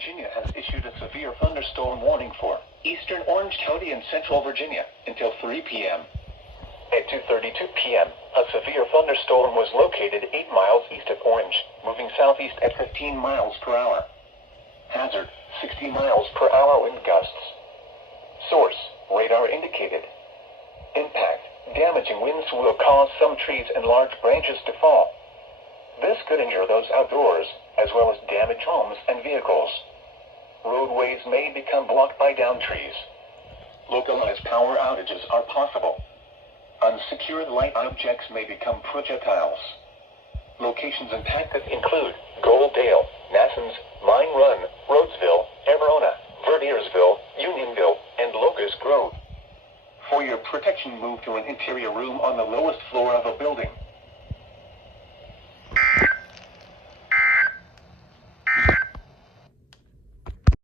Virginia has issued a severe thunderstorm warning for eastern Orange County and central Virginia until 3 p.m. At 2:32 p.m., a severe thunderstorm was located 8 miles east of Orange, moving southeast at 15 miles per hour. Hazard, 60 miles per hour wind gusts. Source, radar indicated. Impact, damaging winds will cause some trees and large branches to fall. This could injure those outdoors, as well as damage homes and vehicles. Roadways may become blocked by downed trees. Localized power outages are possible. Unsecured light objects may become projectiles. Locations impacted include Goldale, Nassans, Mine Run, Rhodesville, Everona, Verdiersville, Unionville, and Locust Grove. For your protection, move to an interior room on the lowest floor of a building.